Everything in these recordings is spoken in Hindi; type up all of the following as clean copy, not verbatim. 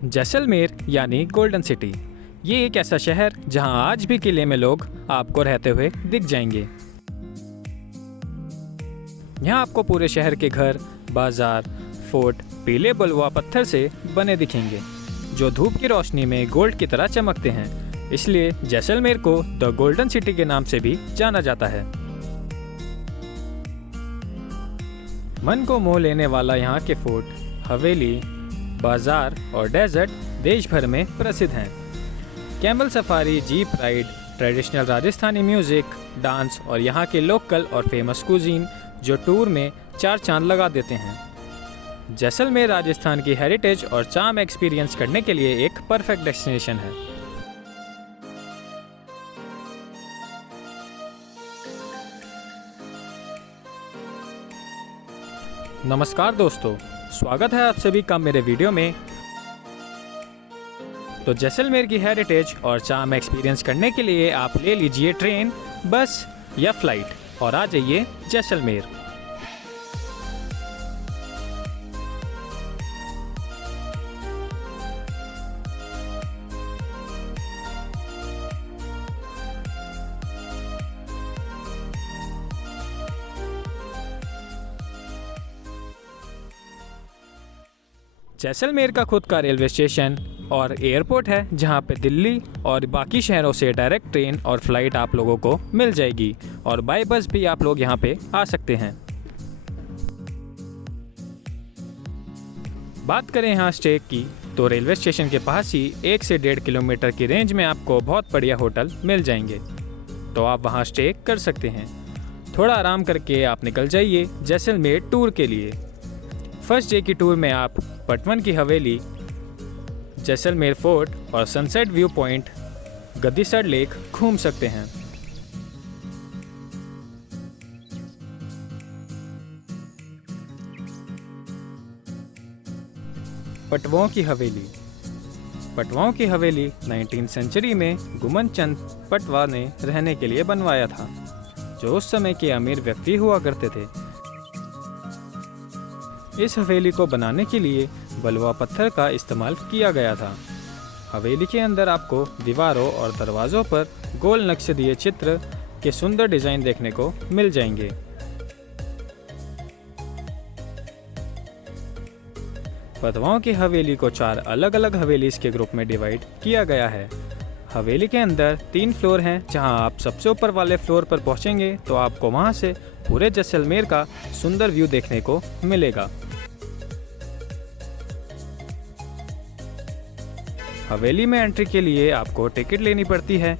जैसलमेर यानी गोल्डन सिटी, ये एक ऐसा शहर जहां आज भी किले में लोग आपको रहते हुए दिख जाएंगे। यहाँ आपको पूरे शहर के घर, बाजार, फोर्ट पीले बलुआ पत्थर से बने दिखेंगे जो धूप की रोशनी में गोल्ड की तरह चमकते हैं। इसलिए जैसलमेर को द गोल्डन सिटी के नाम से भी जाना जाता है। मन को मोह लेने वाला यहाँ के फोर्ट, हवेली, बाजार और डेजर्ट देश भर में प्रसिद्ध हैं। Camel safari, jeep ride, traditional Rajasthani music, dance और यहाँ के लोकल और फेमस कुजीन जो टूर में 4 चांद लगा देते हैं। जैसलमेर राजस्थान की हेरिटेज और चार्म एक्सपीरियंस करने के लिए एक परफेक्ट डेस्टिनेशन है। नमस्कार दोस्तों, स्वागत है आप सभी का मेरे वीडियो में। तो जैसलमेर की हेरिटेज और चार्म एक्सपीरियंस करने के लिए आप ले लीजिए ट्रेन, बस या फ्लाइट और आ जाइए जैसलमेर। जैसलमेर का खुद का रेलवे स्टेशन और एयरपोर्ट है जहां पे दिल्ली और बाकी शहरों से डायरेक्ट ट्रेन और फ्लाइट आप लोगों को मिल जाएगी और बाय बस भी आप लोग यहां पे आ सकते हैं। बात करें यहाँ स्टे की तो रेलवे स्टेशन के पास ही 1 से 1.5 किलोमीटर की रेंज में आपको बहुत बढ़िया होटल मिल जाएंगे, तो आप वहाँ स्टे कर सकते हैं। थोड़ा आराम करके आप निकल जाइए जैसलमेर टूर के लिए। फर्स्ट डे की टूर में आप पटवन की हवेली, जैसलमेर फोर्ट और सनसेट व्यू पॉइंट, गद्दीसर लेक घूम सकते हैं। पटवाओं की हवेली। पटवाओं की हवेली 19वीं सेंचुरी में गुमन चंद पटवा ने रहने के लिए बनवाया था, जो उस समय के अमीर व्यक्ति हुआ करते थे। इस हवेली को बनाने के लिए बलुआ पत्थर का इस्तेमाल किया गया था। हवेली के अंदर आपको दीवारों और दरवाज़ों पर गोल नक्शे दिए चित्र के सुंदर डिज़ाइन देखने को मिल जाएंगे। पटवाओं की हवेली को 4 अलग अलग हवेलीज के ग्रुप में डिवाइड किया गया है। हवेली के अंदर 3 फ्लोर हैं, जहां आप सबसे ऊपर वाले फ्लोर पर पहुंचेंगे तो आपको वहां से पूरे जैसलमेर का सुंदर व्यू देखने को मिलेगा। हवेली में एंट्री के लिए आपको टिकट लेनी पड़ती है।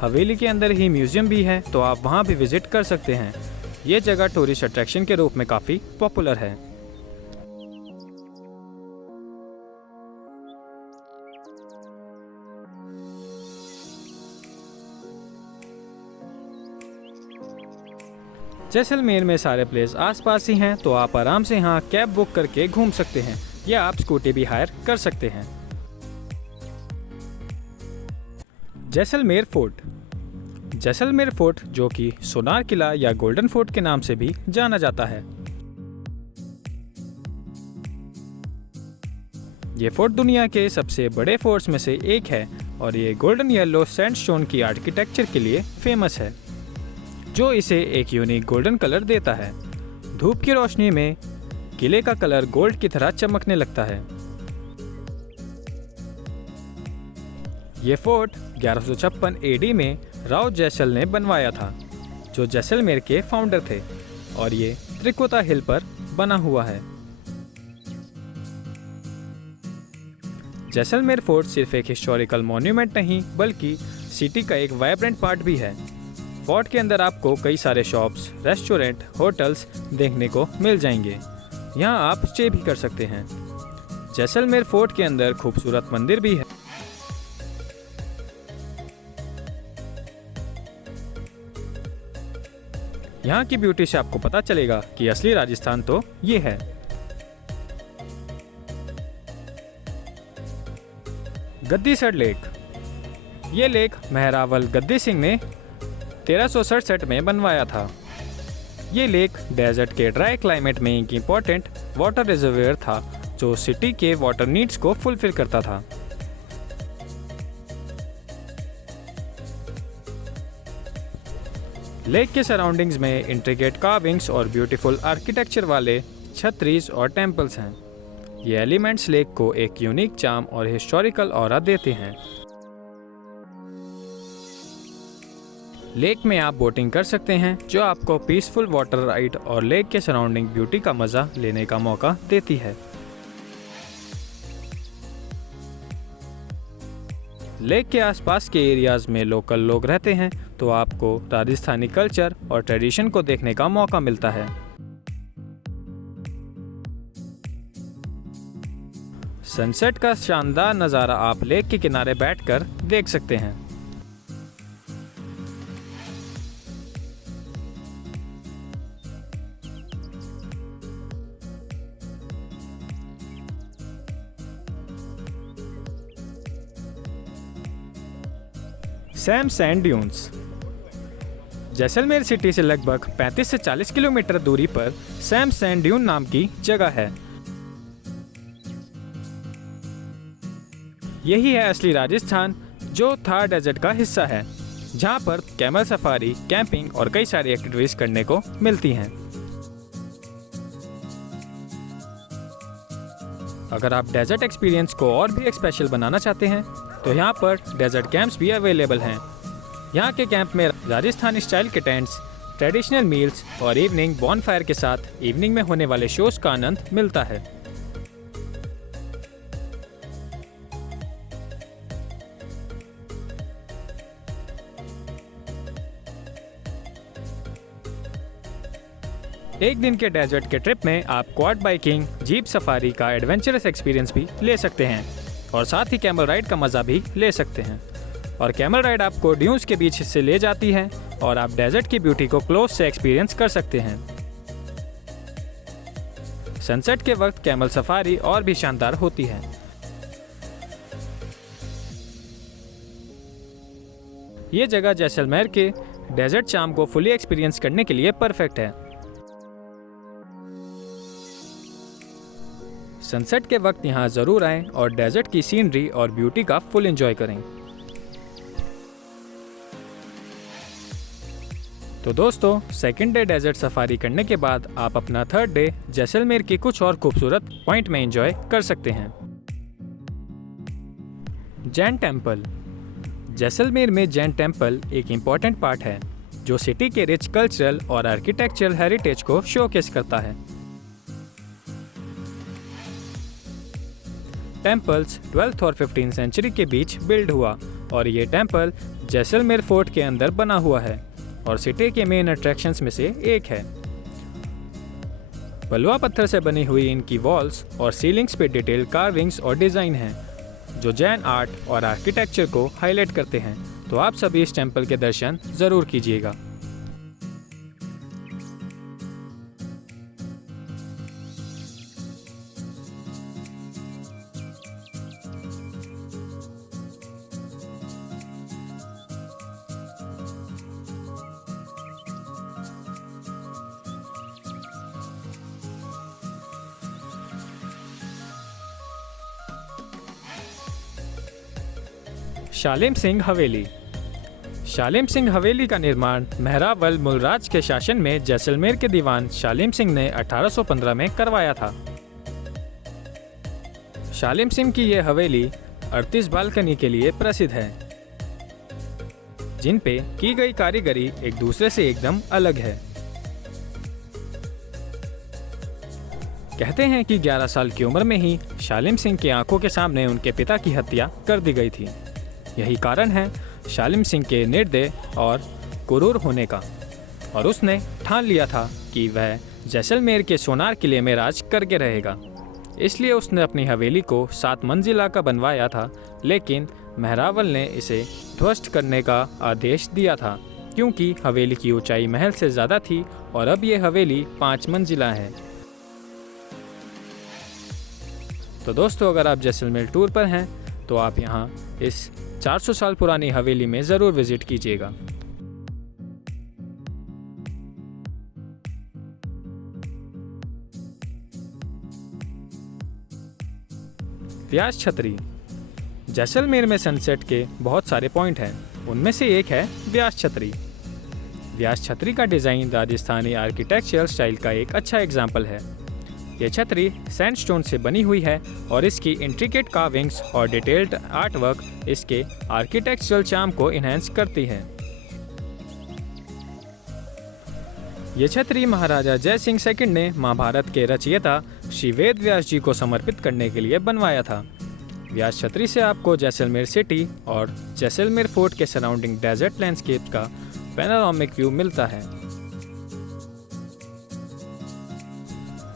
हवेली के अंदर ही म्यूजियम भी है, तो आप वहां भी विजिट कर सकते हैं। ये जगह टूरिस्ट अट्रैक्शन के रूप में काफ़ी पॉपुलर है। जैसलमेर में सारे प्लेस आसपास ही हैं, तो आप आराम से यहाँ कैब बुक करके घूम सकते हैं या आप स्कूटी भी हायर कर सकते हैं। जैसलमेर फोर्ट। जैसलमेर फोर्ट, जो कि सोनार किला या गोल्डन फोर्ट के नाम से भी जाना जाता है। ये फोर्ट दुनिया के सबसे बड़े फोर्ट्स में से एक है और ये गोल्डन येलो सैंडस्टोन की आर्किटेक्चर के लिए फेमस है, जो इसे एक यूनिक गोल्डन कलर देता है। धूप की रोशनी में किले का कलर गोल्ड की तरह चमकने लगता है। ये फोर्ट 1156 एडी में राव जैसल ने बनवाया था, जो जैसलमेर के फाउंडर थे, और ये त्रिकुटा हिल पर बना हुआ है। जैसलमेर फोर्ट सिर्फ एक हिस्टोरिकल मॉन्यूमेंट नहीं, बल्कि सिटी का एक वाइब्रेंट पार्ट भी है। फोर्ट के अंदर आपको कई सारे शॉप्स, रेस्टोरेंट, होटल्स देखने को मिल जाएंगे। यहाँ आप स्टे भी कर सकते हैं। जैसलमेर फोर्ट के अंदर खूबसूरत मंदिर भी है। यहाँ की ब्यूटी से आपको पता चलेगा कि असली राजस्थान तो ये है। गद्दीसर लेक। ये लेक मेहरावल गद्दी सिंह ने 1367 में बनवाया था। ये लेक डेजर्ट के ड्राई क्लाइमेट में एक इम्पॉर्टेंट वाटर रिजर्वियर था जो सिटी के वाटर नीड्स को फुलफिल करता था। लेक के सराउंडिंग्स में इंट्रिकेट कार्विंग्स और ब्यूटीफुल आर्किटेक्चर वाले छतरीज और टेम्पल्स हैं। ये एलिमेंट्स लेक को एक यूनिक चार्म और हिस्टोरिकल ऑरा देते हैं। लेक में आप बोटिंग कर सकते हैं जो आपको पीसफुल वाटर राइड और लेक के सराउंडिंग ब्यूटी का मजा लेने का मौका देती है। लेक के आसपास के एरियाज में लोकल लोग रहते हैं तो आपको राजस्थानी कल्चर और ट्रेडिशन को देखने का मौका मिलता है। सनसेट का शानदार नज़ारा आप लेक के किनारे बैठकर देख सकते हैं। Sam sand dunes. Jaisalmer city से लगभग 35 से 40 किलोमीटर दूरी पर सैम सैंड ड्यून नाम की जगह है। यही है असली राजस्थान जो थार डेजर्ट का हिस्सा है, जहां पर कैमल सफारी, कैंपिंग और कई सारी एक्टिविटीज करने को मिलती हैं। अगर आप डेजर्ट एक्सपीरियंस को और भी स्पेशल बनाना चाहते हैं तो यहाँ पर डेजर्ट कैंप्स भी अवेलेबल हैं। यहाँ के कैंप में राजस्थानी स्टाइल के टेंट्स, ट्रेडिशनल मील्स और इवनिंग बॉनफायर के साथ इवनिंग में होने वाले शोज का आनंद मिलता है। एक दिन के डेजर्ट के ट्रिप में आप क्वाड बाइकिंग, जीप सफारी का एडवेंचरस एक्सपीरियंस भी ले सकते हैं और साथ ही कैमल राइड का मज़ा भी ले सकते हैं। और कैमल राइड आपको ड्यून्स के बीच से ले जाती है और आप डेजर्ट की ब्यूटी को क्लोज से एक्सपीरियंस कर सकते हैं। सनसेट के वक्त कैमल सफारी और भी शानदार होती है। ये जगह जैसलमेर के डेजर्ट चार्म को फुली एक्सपीरियंस करने के लिए परफेक्ट है। सनसेट के वक्त यहाँ जरूर आएं और डेजर्ट की सीनरी और ब्यूटी का फुल एंजॉय करें। तो दोस्तों, सेकंड डे डेजर्ट सफारी करने के बाद आप अपना थर्ड डे जैसलमेर की कुछ और खूबसूरत पॉइंट में एंजॉय कर सकते हैं। जैन टेम्पल। जैसलमेर में जैन टेम्पल एक इम्पॉर्टेंट पार्ट है जो सिटी के रिच कल्चरल और आर्किटेक्चरल हेरिटेज को शोकेस करता है। टेम्पल्स 12th और 15th सेंचुरी के बीच बिल्ड हुआ और ये टेम्पल जैसलमेर फोर्ट के अंदर बना हुआ है और सिटी के मेन अट्रैक्शंस में से एक है। बलुआ पत्थर से बनी हुई इनकी वॉल्स और सीलिंग्स पे डिटेल कार्विंग्स और डिज़ाइन हैं जो जैन आर्ट और आर्किटेक्चर को हाईलाइट करते हैं। तो आप सभी इस टेम्पल के दर्शन ज़रूर कीजिएगा। शालिम सिंह हवेली। शालिम सिंह हवेली का निर्माण मेहरावल मुलराज के शासन में जैसलमेर के दीवान शालिम सिंह ने 1815 में करवाया था। शालिम सिंह की यह हवेली 38 बालकनी के लिए प्रसिद्ध है, जिन पे की गई कारीगरी एक दूसरे से एकदम अलग है। कहते हैं कि 11 साल की उम्र में ही शालिम सिंह की आंखों के सामने उनके पिता की हत्या कर दी गई थी। यही कारण है शालिम सिंह के निर्दय और क्रूर होने का, और उसने ठान लिया था कि वह जैसलमेर के सोनार किले में राज करके रहेगा। इसलिए उसने अपनी हवेली को 7 मंजिला का बनवाया था, लेकिन मेहरावल ने इसे ध्वस्त करने का आदेश दिया था क्योंकि हवेली की ऊंचाई महल से ज़्यादा थी और अब ये हवेली 5 मंजिला है। तो दोस्तों, अगर आप जैसलमेर टूर पर हैं तो आप यहाँ इस 400 साल पुरानी हवेली में ज़रूर विजिट कीजिएगा। व्यास छतरी। जैसलमेर में सनसेट के बहुत सारे पॉइंट हैं, उनमें से एक है व्यास छतरी। व्यास छतरी का डिज़ाइन राजस्थानी आर्किटेक्चरल स्टाइल का एक अच्छा एग्जाम्पल है। यह छतरी सैंडस्टोन से बनी हुई है और इसकी इंट्रिकेट कार्विंग्स और डिटेल्ड आर्ट वर्क इसके आर्किटेक्चरल चार्म को इन्हेंस करती है। यह छतरी महाराजा जय सिंह सेकंड ने महाभारत के रचयिता श्री वेद व्यास जी को समर्पित करने के लिए बनवाया था। व्यास छतरी से आपको जैसलमेर सिटी और जैसलमेर फोर्ट के सराउंडिंग डेजर्ट लैंडस्केप का पैनोरामिक व्यू मिलता है।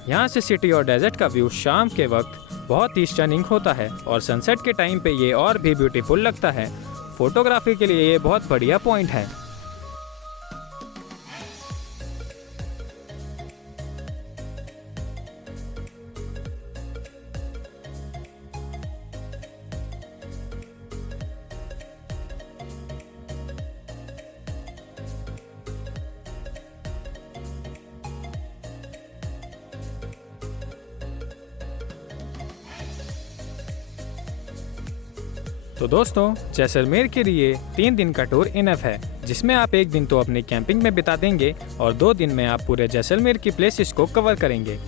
यहाँ से सिटी और डेजर्ट का व्यू शाम के वक्त बहुत ही स्टनिंग होता है और सनसेट के टाइम पे ये और भी ब्यूटीफुल लगता है। फोटोग्राफी के लिए ये बहुत बढ़िया पॉइंट है। तो दोस्तों, जैसलमेर के लिए 3 दिन का टूर इनफ है, जिसमें आप 1 दिन तो अपनी कैंपिंग में बिता देंगे और 2 दिन में आप पूरे जैसलमेर की प्लेसेस को कवर करेंगे।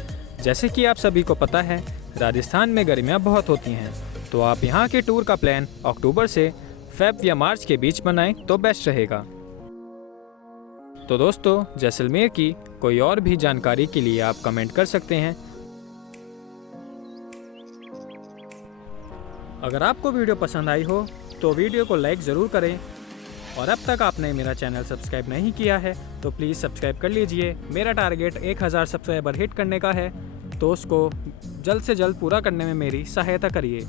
जैसे कि आप सभी को पता है, राजस्थान में गर्मियां बहुत होती हैं, तो आप यहां के टूर का प्लान अक्टूबर से फेब या मार्च के बीच बनाएं तो बेस्ट रहेगा। तो दोस्तों, जैसलमेर की कोई और भी जानकारी के लिए आप कमेंट कर सकते हैं। अगर आपको वीडियो पसंद आई हो तो वीडियो को लाइक ज़रूर करें और अब तक आपने मेरा चैनल सब्सक्राइब नहीं किया है तो प्लीज़ सब्सक्राइब कर लीजिए। मेरा टारगेट 1000 सब्सक्राइबर हिट करने का है, तो उसको जल्द से जल्द पूरा करने में मेरी सहायता करिए।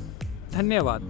धन्यवाद।